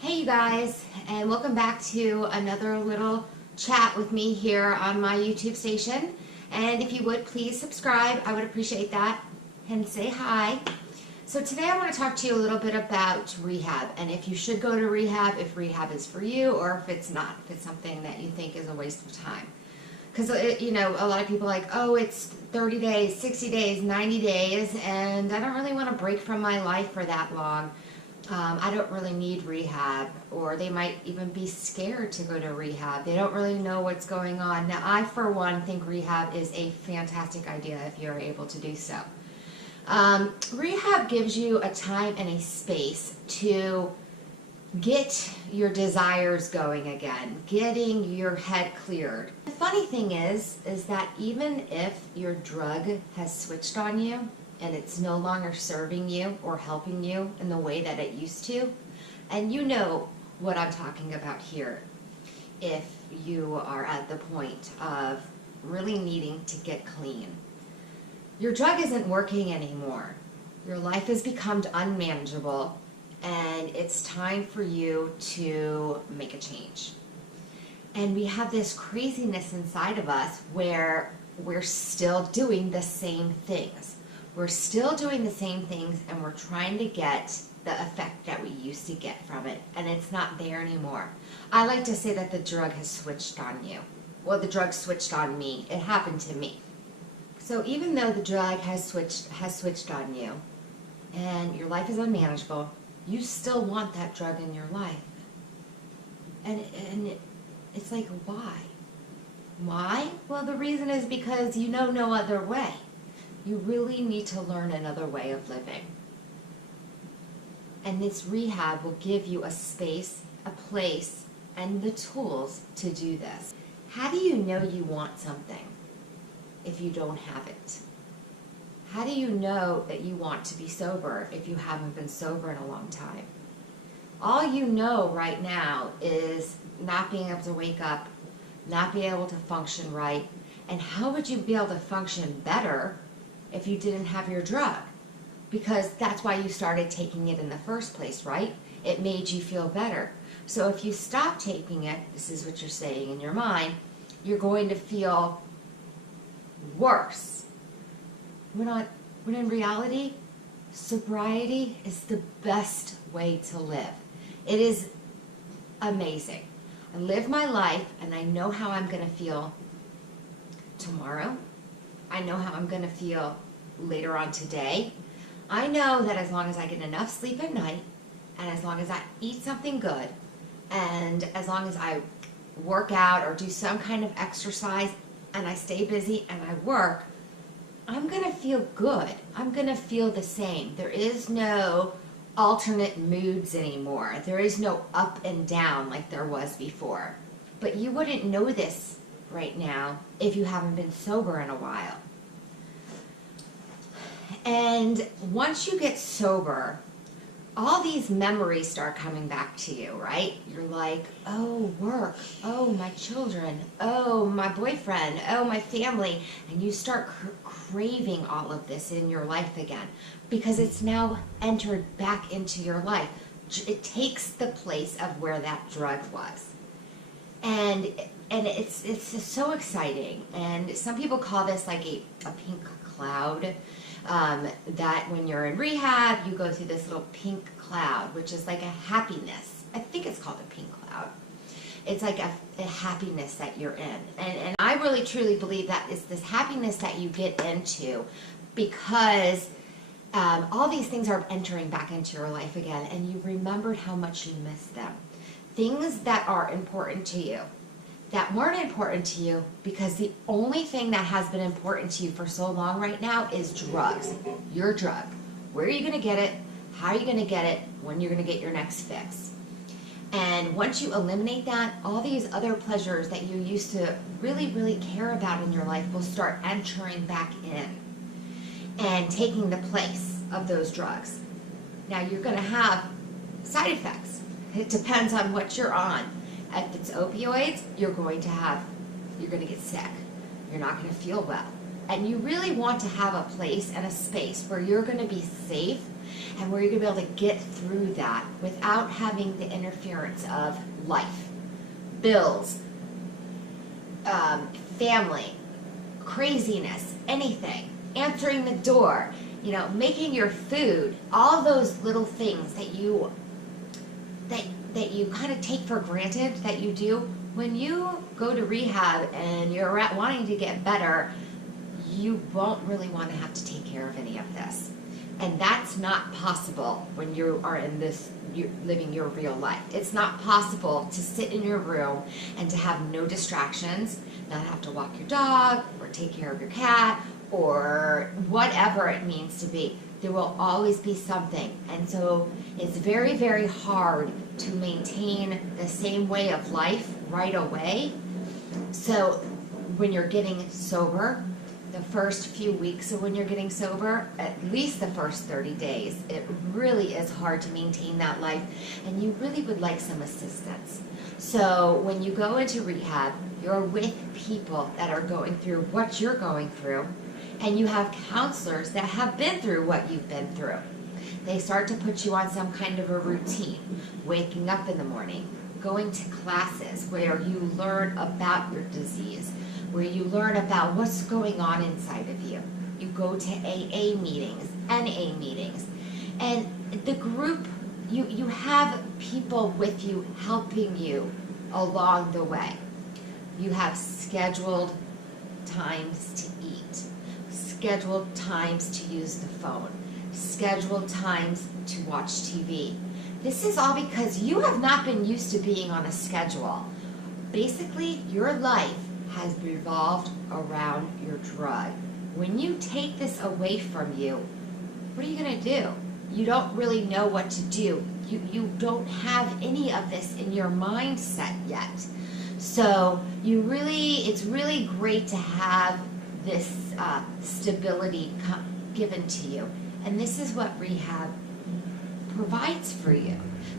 Hey you guys, and welcome back to another little chat with me here on my YouTube station. And if you would please subscribe, I would appreciate that, and say hi. So today I want to talk to you a little bit about rehab, and if you should go to rehab, if rehab is for you, or if it's not, if it's something that you think is a waste of time. Because, you know, a lot of people are like, oh, it's 30 days, 60 days, 90 days, and I don't really want to break from my life for that long. I don't really need rehab, or they might even be scared to go to rehab. They don't really know what's going on. Now, I, for one, think rehab is a fantastic idea if you're able to do so. Rehab gives you a time and a space to get your desires going again, getting your head cleared. The funny thing is that even if your drug has switched on you and it's no longer serving you or helping you in the way that it used to, and you know what I'm talking about here, if you are at the point of really needing to get clean. Your drug isn't working anymore. Your life has become unmanageable, and it's time for you to make a change. And we have this craziness inside of us where we're still doing the same things. We're still doing the same things, and we're trying to get the effect that we used to get from it, and it's not there anymore. I like to say that the drug has switched on you. Well, the drug switched on me. It happened to me. So even though the drug has switched on you, and your life is unmanageable, you still want that drug in your life. And it's like, why? Why? Well, the reason is because you know no other way. You really need to learn another way of living. And this rehab will give you a space, a place, and the tools to do this. How do you know you want something if you don't have it? How do you know that you want to be sober if you haven't been sober in a long time? All you know right now is not being able to wake up, not being able to function right, and how would you be able to function better if you didn't have your drug? Because that's why you started taking it in the first place, right? It made you feel better. So if you stop taking it, this is what you're saying in your mind, you're going to feel worse. When in reality, sobriety is the best way to live. It is amazing. I live my life, and I know how I'm going to feel tomorrow. I know how I'm going to feel later on today. I know that as long as I get enough sleep at night, and as long as I eat something good, and as long as I work out or do some kind of exercise, and I stay busy and I work, I'm going to feel good. I'm going to feel the same. There is no alternate moods anymore. There is no up and down like there was before. But you wouldn't know this right now if you haven't been sober in a while. And once you get sober, all these memories start coming back to you, right? You're like, oh, work, oh, my children, oh, my boyfriend, oh, my family. And you start craving all of this in your life again because it's now entered back into your life. It takes the place of where that drug was. And it's just so exciting. And some people call this like a pink cloud. That when you're in rehab, you go through this little pink cloud, which is like a happiness. I think it's called a pink cloud. It's like a happiness that you're in. And I really truly believe that it's this happiness that you get into because all these things are entering back into your life again, and you remembered how much you missed them. Things that are important to you, that weren't important to you because the only thing that has been important to you for so long right now is drugs. Your drug. Where are you going to get it? How are you going to get it? When you're going to get your next fix? And once you eliminate that, all these other pleasures that you used to really, really care about in your life will start entering back in and taking the place of those drugs. Now you're going to have side effects. It depends on what you're on. If it's opioids, you're going to get sick. You're not going to feel well. And you really want to have a place and a space where you're going to be safe and where you're going to be able to get through that without having the interference of life, bills, family, craziness, anything, answering the door, making your food, all those little things that you kind of take for granted that you do. When you go to rehab and you're wanting to get better, you won't really want to have to take care of any of this. And that's not possible when you are in this, you're living your real life. It's not possible to sit in your room and to have no distractions, not have to walk your dog or take care of your cat or whatever it means to be. There will always be something. And so it's very, very hard to maintain the same way of life right away. So when you're getting sober, the first few weeks of when you're getting sober, at least the first 30 days, it really is hard to maintain that life, and you really would like some assistance. So when you go into rehab, you're with people that are going through what you're going through, and you have counselors that have been through what you've been through. They start to put you on some kind of a routine, waking up in the morning, going to classes where you learn about your disease, where you learn about what's going on inside of you. You go to AA meetings, NA meetings, and the group, you have people with you helping you along the way. You have scheduled times to eat, scheduled times to use the phone, scheduled times to watch TV. This is all because you have not been used to being on a schedule. Basically, your life has revolved around your drug. When you take this away from you, what are you going to do? You don't really know what to do. You don't have any of this in your mindset yet. So it's really great to have this stability given to you. And this is what rehab provides for you,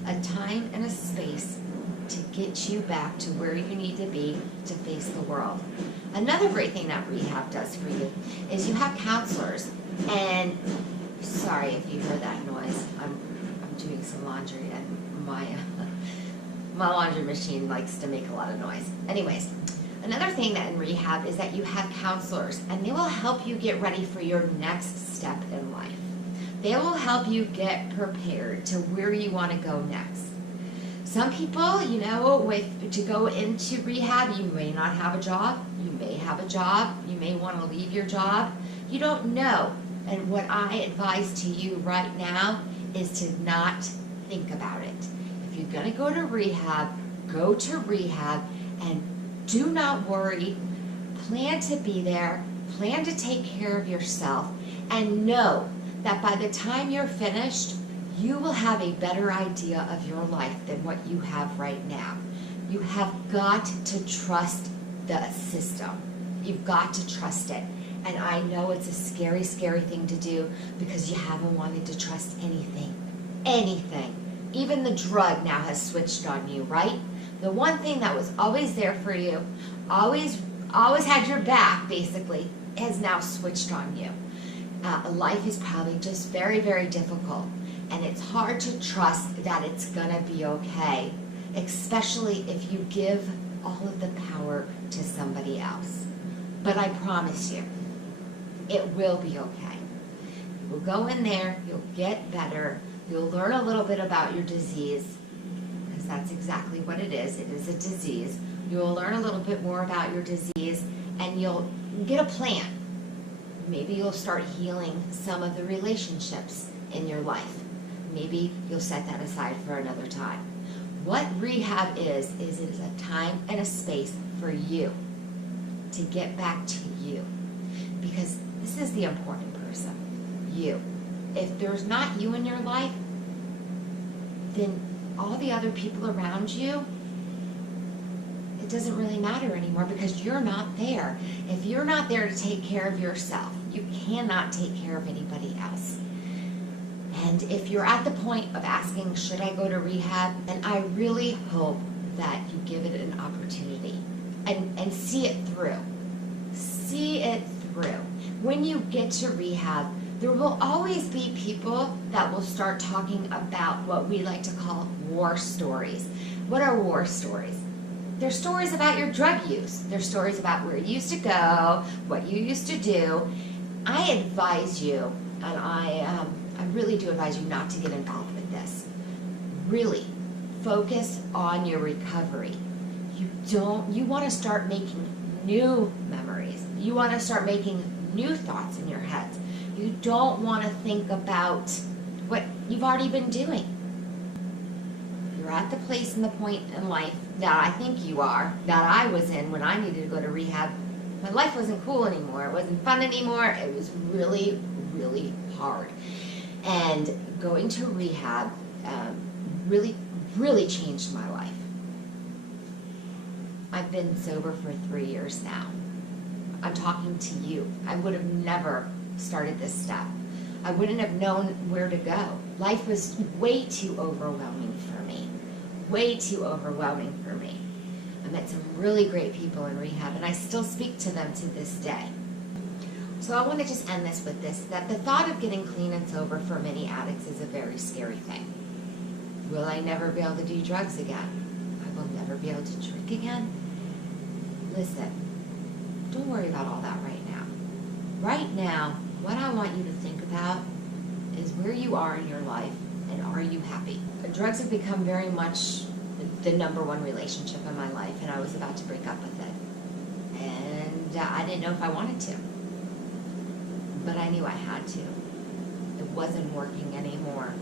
a time and a space to get you back to where you need to be to face the world. Another great thing that rehab does for you is you have counselors, and sorry if you heard that noise, I'm doing some laundry and my laundry machine likes to make a lot of noise. Anyways, another thing that in rehab is that you have counselors, and they will help you get ready for your next step in life. They will help you get prepared to where you want to go next. Some people, to go into rehab, you may not have a job. You may have a job. You may want to leave your job. You don't know. And what I advise to you right now is to not think about it. If you're going to go to rehab, and do not worry. Plan to be there. Plan to take care of yourself. And know that by the time you're finished, you will have a better idea of your life than what you have right now. You have got to trust the system. You've got to trust it. And I know it's a scary, scary thing to do because you haven't wanted to trust anything. Anything. Even the drug now has switched on you, right? The one thing that was always there for you, always had your back, basically, has now switched on you. Life is probably just very, very difficult. And it's hard to trust that it's going to be okay, especially if you give all of the power to somebody else. But I promise you, it will be okay. You'll go in there, you'll get better, you'll learn a little bit about your disease, because that's exactly what it is. It is a disease. You'll learn a little bit more about your disease, and you'll get a plan. Maybe you'll start healing some of the relationships in your life. Maybe you'll set that aside for another time. What rehab is it's a time and a space for you to get back to you. Because this is the important person, you. If there's not you in your life, then all the other people around you, it doesn't really matter anymore because you're not there. If you're not there to take care of yourself, you cannot take care of anybody else. And if you're at the point of asking, should I go to rehab? Then I really hope that you give it an opportunity and see it through. See it through. When you get to rehab, There will always be people that will start talking about what we like to call war stories. What are war stories? They're stories about your drug use. They're stories about where you used to go, what you used to do. I advise you, and I really do advise you not to get involved with this. Really, focus on your recovery. You want to start making new memories. You want to start making new thoughts in your heads. You don't want to think about what you've already been doing. You're at the place and the point in life that I think you are, that I was in when I needed to go to rehab. My life wasn't cool anymore. It wasn't fun anymore. It was really, really hard. And going to rehab really, really changed my life. I've been sober for 3 years now. I'm talking to you. I would have never started this step. I wouldn't have known where to go. Life was way too overwhelming for me. Way too overwhelming for me. I met some really great people in rehab, and I still speak to them to this day. So I want to just end this with this, that the thought of getting clean and sober for many addicts is a very scary thing. Will I never be able to do drugs again? I will never be able to drink again? Listen, don't worry about all that right now. Right now, what I want you to think about is where you are in your life and are you happy? Drugs have become very much the #1 relationship in my life, and I was about to break up with it. And I didn't know if I wanted to, but I knew I had to. It wasn't working anymore.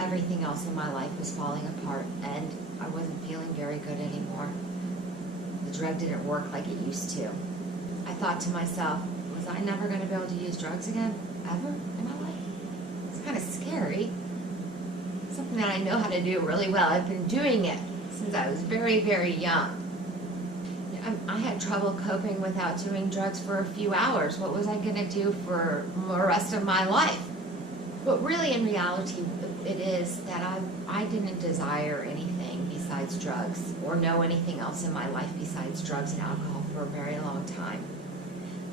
Everything else in my life was falling apart, and I wasn't feeling very good anymore. The drug didn't work like it used to. I thought to myself, was I never going to be able to use drugs again, ever in my life? It's kind of scary. Something that I know how to do really well. I've been doing it since I was very, very young. I had trouble coping without doing drugs for a few hours. What was I going to do for the rest of my life? But really, in reality, it is that I didn't desire anything besides drugs or know anything else in my life besides drugs and alcohol for a very long time.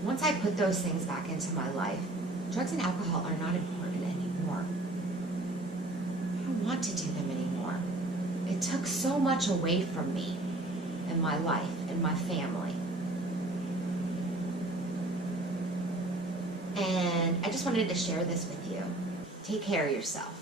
Once I put those things back into my life, drugs and alcohol are not important anymore. I don't want to do them anymore. It took so much away from me and my life and my family. And I just wanted to share this with you. Take care of yourself.